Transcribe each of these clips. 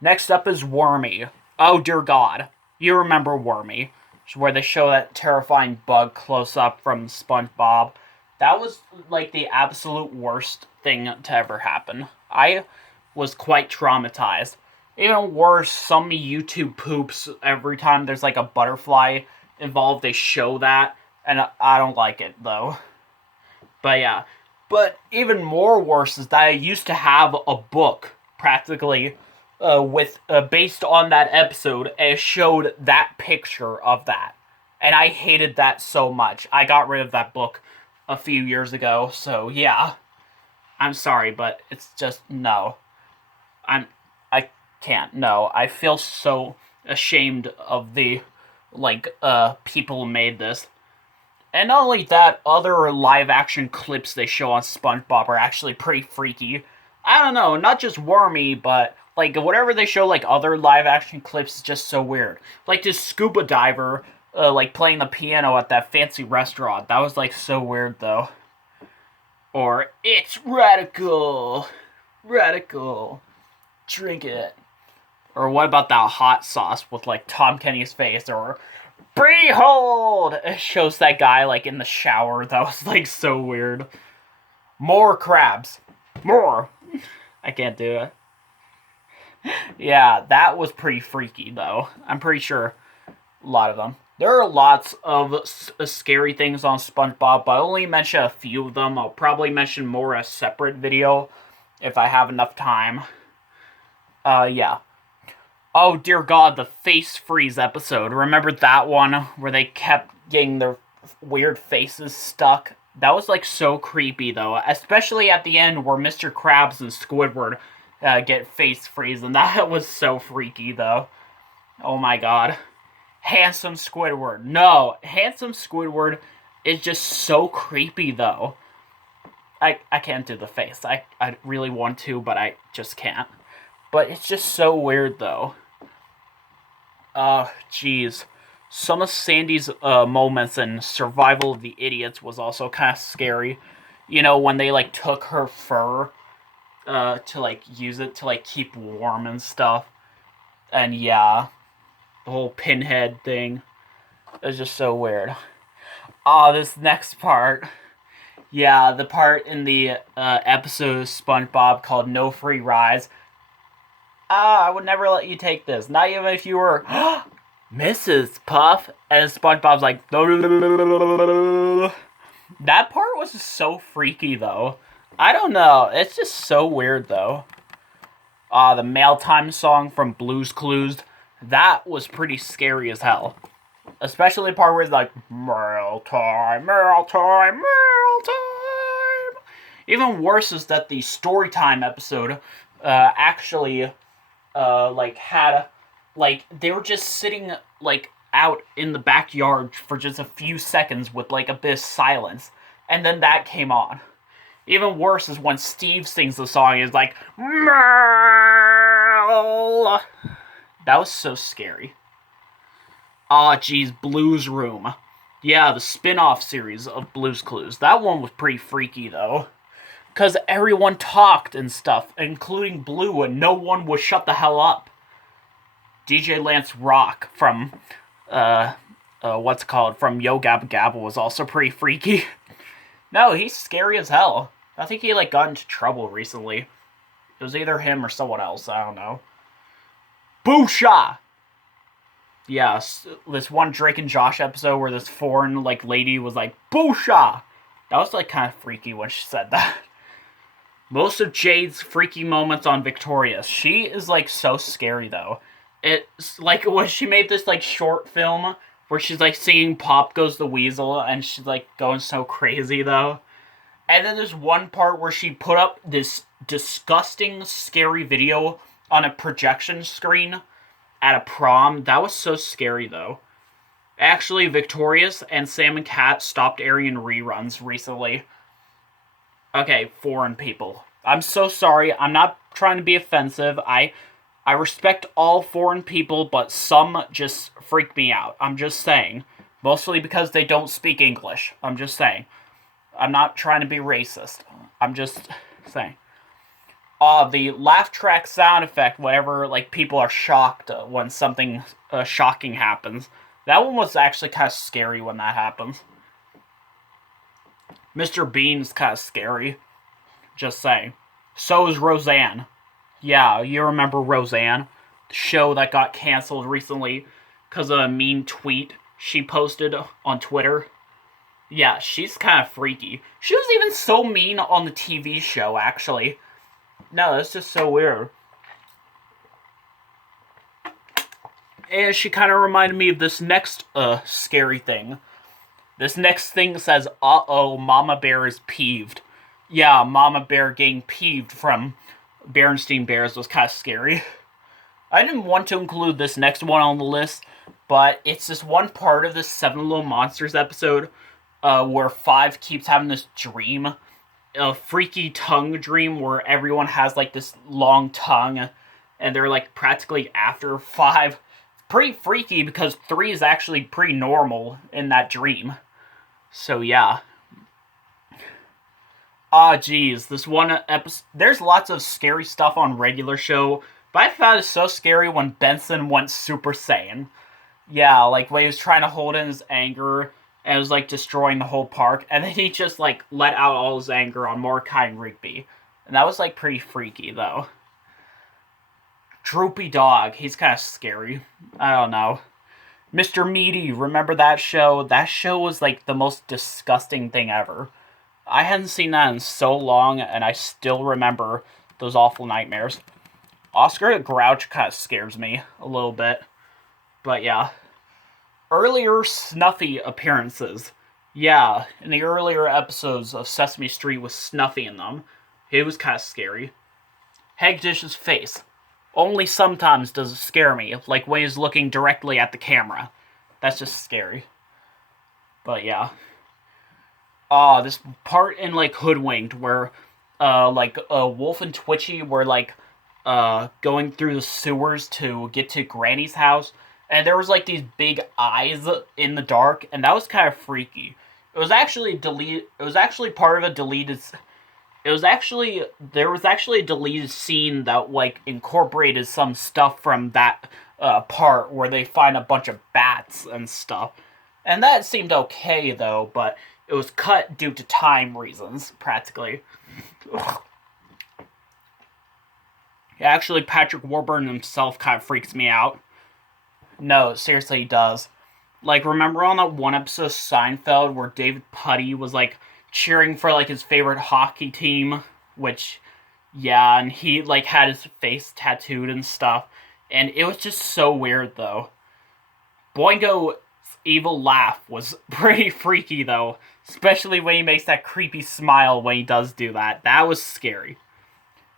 Next up is Wormy. Oh dear God, you remember Wormy, where they show that terrifying bug close up from SpongeBob. That was like the absolute worst thing to ever happen. I was quite traumatized. Even worse, some YouTube poops every time there's like a butterfly involved, they show that, and I don't like it though. But yeah. But even more worse is that I used to have a book, practically, with based on that episode, and it showed that picture of that. And I hated that so much. I got rid of that book a few years ago, so yeah. I'm sorry, but it's just, no. I'm, I can't, no. I feel so ashamed of the, people who made this. And not only that, other live action clips they show on SpongeBob are actually pretty freaky. I don't know, not just Wormy, but like whatever they show, like other live action clips is just so weird. Like this scuba diver, like playing the piano at that fancy restaurant. That was like so weird though. Or it's radical, radical, drink it. Or what about that hot sauce with like Tom Kenny's face? Or behold! It shows that guy like in the shower. That was like so weird. More crabs. More. I can't do it. Yeah, that was pretty freaky though. I'm pretty sure a lot of them. There are lots of scary things on SpongeBob, but I only mention a few of them. I'll probably mention more in a separate video if I have enough time. Yeah. Oh dear God, the face freeze episode. Remember that one where they kept getting their weird faces stuck? That was like so creepy though, especially at the end where Mr. Krabs and Squidward get face freeze, and that was so freaky though. Oh my God. Handsome Squidward. No, Handsome Squidward is just so creepy though. I can't do the face. I really want to, but I just can't. But it's just so weird though. Jeez. Some of Sandy's moments in Survival of the Idiots was also kind of scary. You know, when they like took her fur to like use it to like keep warm and stuff. And yeah, the whole pinhead thing is just so weird. Oh, this next part. Yeah, the part in the episode of SpongeBob called No Free Rides. I would never let you take this. Not even if you were Mrs. Puff. And SpongeBob's like, that part was just so freaky though. I don't know. It's just so weird though. The Mail Time song from Blue's Clues. That was pretty scary as hell. Especially the part where it's like, mail time, mail time, mail time. Even worse is that the story time episode actually had they were just sitting like out in the backyard for just a few seconds with like a bit of silence, and then that came on. Even worse is when Steve sings the song. Is like, Merle. That was so scary. Aw, geez, Blues Room. Yeah, the spin-off series of Blue's Clues. That one was pretty freaky though, because everyone talked and stuff, including Blue, and no one would shut the hell up. DJ Lance Rock from, from Yo Gabba Gabba was also pretty freaky. No, he's scary as hell. I think he, got into trouble recently. It was either him or someone else, I don't know. Boosha! Yeah, this one Drake and Josh episode where this foreign, lady was like, Boosha! That was, kind of freaky when she said that. Most of Jade's freaky moments on Victorious. She is, so scary, though. It's, when she made this, short film where she's, singing Pop Goes the Weasel, and she's, going so crazy, though. And then there's one part where she put up this disgusting, scary video on a projection screen at a prom. That was so scary, though. Actually, Victorious and Sam and Cat stopped airing reruns recently. Okay, foreign people. I'm so sorry. I'm not trying to be offensive. I respect all foreign people, but some just freak me out. I'm just saying. Mostly because they don't speak English. I'm just saying. I'm not trying to be racist. I'm just saying. The laugh track sound effect whenever like people are shocked when something shocking happens. That one was actually kind of scary when that happens. Mr. Bean's kind of scary. Just saying. So is Roseanne. Yeah, you remember Roseanne? The show that got canceled recently because of a mean tweet she posted on Twitter. Yeah, she's kind of freaky. She was even so mean on the TV show, actually. No, that's just so weird. And she kind of reminded me of this next scary thing. This next thing says, uh-oh, Mama Bear is peeved. Yeah, Mama Bear getting peeved from Berenstain Bears was kind of scary. I didn't want to include this next one on the list, but it's this one part of this Seven Little Monsters episode where Five keeps having this dream, a freaky tongue dream where everyone has like this long tongue and they're like practically after Five. Pretty freaky because 3 is actually pretty normal in that dream. So yeah. Geez, this one episode, there's lots of scary stuff on regular show, but I found it so scary when Benson went Super Saiyan. Yeah, like when he was trying to hold in his anger and it was like destroying the whole park, and then he just like let out all his anger on Mordecai and Rigby. And that was like pretty freaky though. Droopy Dog, he's kind of scary. I don't know. Mr. Meaty, remember that show? That show was like the most disgusting thing ever. I hadn't seen that in so long, and I still remember those awful nightmares. Oscar the Grouch kind of scares me a little bit. But yeah. Earlier Snuffy appearances. Yeah, in the earlier episodes of Sesame Street with Snuffy in them, it was kind of scary. Hagdish's face. Only sometimes does it scare me, like when he's looking directly at the camera. That's just scary. But yeah. This part in like Hoodwinked where Wolf and Twitchy were like going through the sewers to get to Granny's house, and there was like these big eyes in the dark, and that was kind of freaky. It was actually part of a deleted. There was actually a deleted scene that like incorporated some stuff from that part where they find a bunch of bats and stuff, and that seemed okay though, but it was cut due to time reasons, practically. Actually, Patrick Warburton himself kind of freaks me out. No, seriously, he does. Like, remember on that one episode of Seinfeld where David Puddy was, like, cheering for, like, his favorite hockey team? Which, yeah, and he, like, had his face tattooed and stuff. And it was just so weird, though. Boingo's evil laugh was pretty freaky, though. Especially when he makes that creepy smile when he does do that. That was scary.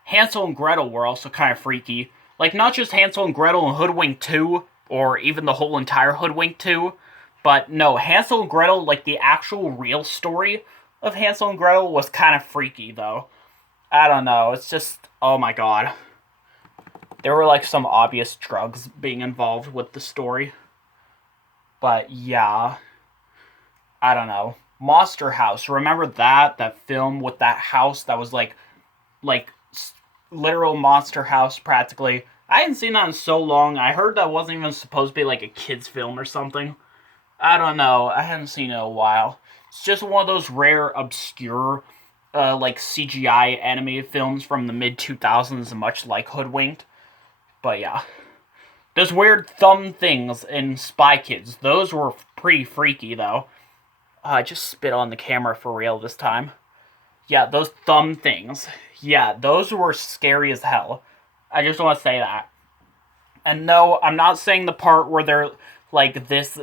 Hansel and Gretel were also kind of freaky. Like, not just Hansel and Gretel and Hoodwink 2, or even the whole entire Hoodwink 2, but no, Hansel and Gretel, like the actual real story of Hansel and Gretel was kind of freaky, though. I don't know, it's just, oh my god. There were, like, some obvious drugs being involved with the story. But, yeah. I don't know. Monster House, remember that? That film with that house that was, like, literal monster house, practically. I hadn't seen that in so long. I heard that wasn't even supposed to be like a kid's film or something. I don't know. I hadn't seen it in a while. It's just one of those rare, obscure, like CGI animated films from the mid-2000s, much like Hoodwinked. But yeah. Those weird thumb things in Spy Kids, those were pretty freaky, though. I just spit on the camera for real this time. Yeah, those thumb things. Yeah, those were scary as hell. I just want to say that. And no, I'm not saying the part where they're like this.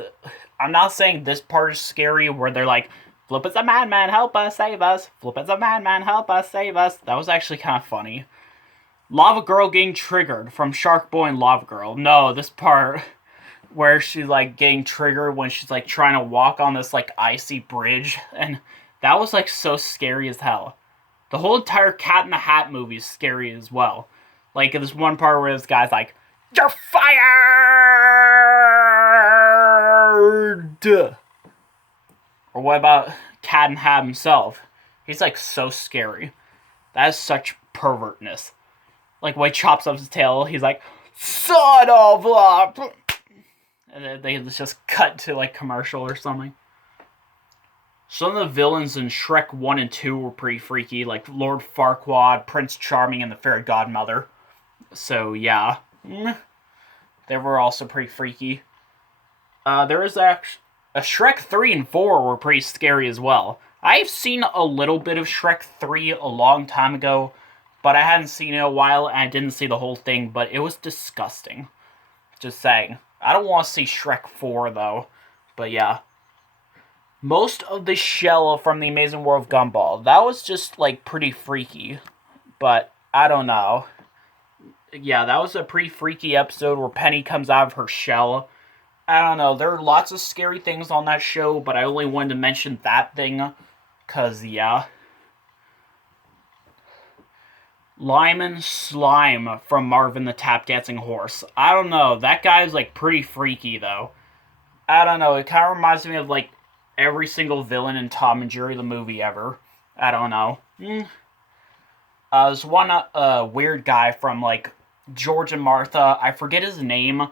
I'm not saying this part is scary where they're like, Flip is a madman, help us, save us. Flip is a madman, help us, save us. That was actually kind of funny. Lava Girl getting triggered from Shark Boy and Lava Girl. No, this part where she's like getting triggered when she's like trying to walk on this like icy bridge. And that was like so scary as hell. The whole entire Cat in the Hat movie is scary as well. Like, this one part where this guy's like, "You're fired!" Or what about Cat in the Hat himself? He's, like, so scary. That is such pervertness. Like, when he chops off his tail, he's like, son of a... And then they just cut to, like, commercial or something. Some of the villains in Shrek 1 and 2 were pretty freaky, like Lord Farquaad, Prince Charming, and the Fairy Godmother. So, yeah. They were also pretty freaky. There is actually... Shrek 3 and 4 were pretty scary as well. I've seen a little bit of Shrek 3 a long time ago, but I hadn't seen it in a while, and I didn't see the whole thing, but it was disgusting. Just saying. I don't want to see Shrek 4, though. But yeah. Most of the shell from The Amazing World of Gumball, that was just, like, pretty freaky. But, I don't know. Yeah, that was a pretty freaky episode where Penny comes out of her shell. I don't know, there are lots of scary things on that show, but I only wanted to mention that thing, because, yeah. Lyman Slime from Marvin the Tap Dancing Horse. I don't know, that guy's, like, pretty freaky, though. I don't know, it kind of reminds me of, like, every single villain in Tom and Jerry the movie ever. I don't know. There's one weird guy from, like, George and Martha. I forget his name,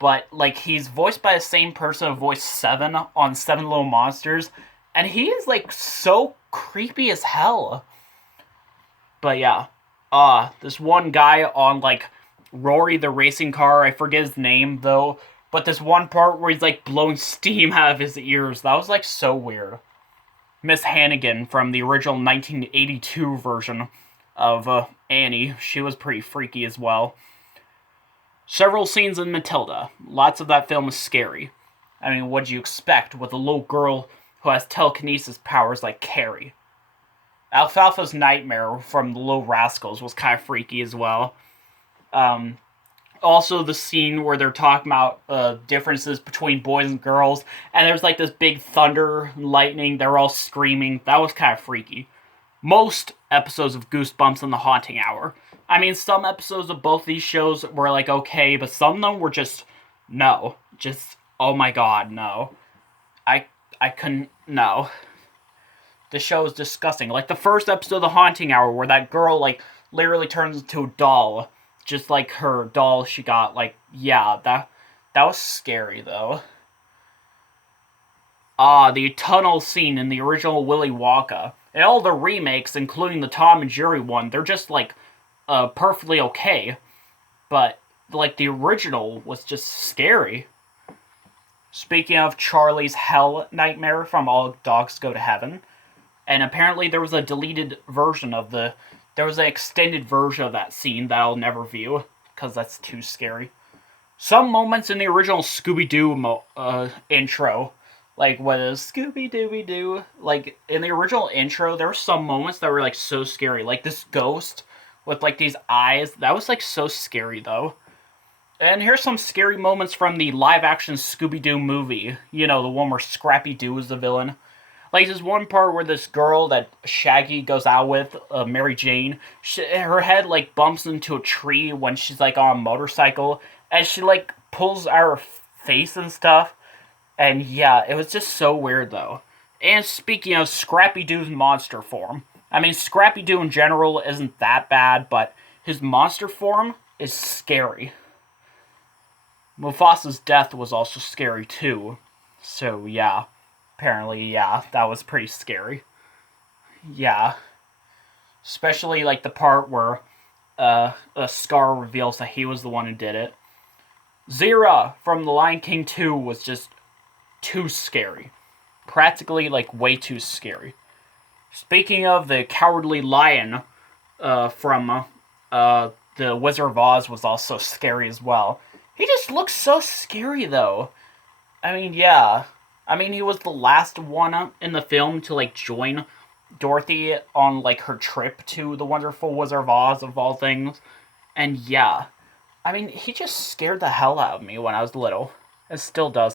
but, like, he's voiced by the same person who voiced Seven on Seven Little Monsters, and he is, like, so creepy as hell. But, yeah. This one guy on, like, Rory the Racing Car, I forget his name, though, but this one part where he's, like, blowing steam out of his ears, that was, like, so weird. Miss Hannigan from the original 1982 version of Annie, she was pretty freaky as well. Several scenes in Matilda. Lots of that film is scary. I mean, what'd you expect with a little girl who has telekinesis powers like Carrie? Alfalfa's nightmare from The Little Rascals was kind of freaky as well. Also, the scene where they're talking about differences between boys and girls, and there's like this big thunder, lightning, they're all screaming. That was kind of freaky. Most episodes of Goosebumps in the Haunting Hour. I mean, some episodes of both these shows were like okay, but some of them were just, no. Just, oh my god, no. I couldn't, no. The show is disgusting. Like the first episode of The Haunting Hour where that girl, like, literally turns into a doll. Just like her doll she got, like, yeah, that was scary, though. The tunnel scene in the original Willy Wonka. And all the remakes, including the Tom and Jerry one, they're just, like, perfectly okay. But, like, the original was just scary. Speaking of Charlie's Hell Nightmare from All Dogs Go to Heaven, and apparently there was a deleted version of there was an extended version of that scene that I'll never view, because that's too scary. Some moments in the original Scooby-Doo intro, like, what is Scooby-Dooby-Doo? Like, in the original intro, there were some moments that were, like, so scary. Like, this ghost with, like, these eyes. That was, like, so scary, though. And here's some scary moments from the live-action Scooby-Doo movie. You know, the one where Scrappy-Doo is the villain. Like, there's one part where this girl that Shaggy goes out with, Mary Jane, her head, like, bumps into a tree when she's, like, on a motorcycle, and she, like, pulls out her face and stuff, and yeah, it was just so weird, though. And speaking of Scrappy-Doo's monster form, I mean, Scrappy-Doo in general isn't that bad, but his monster form is scary. Mufasa's death was also scary, too, so yeah. Apparently, yeah, that was pretty scary. Yeah. Especially, like, the part where Scar reveals that he was the one who did it. Zira from The Lion King 2 was just too scary. Practically, like, way too scary. Speaking of the Cowardly Lion from The Wizard of Oz was also scary as well. He just looks so scary, though. I mean, yeah. I mean, he was the last one in the film to, like, join Dorothy on, like, her trip to the Wonderful Wizard of Oz, of all things. And, yeah. I mean, he just scared the hell out of me when I was little. It still does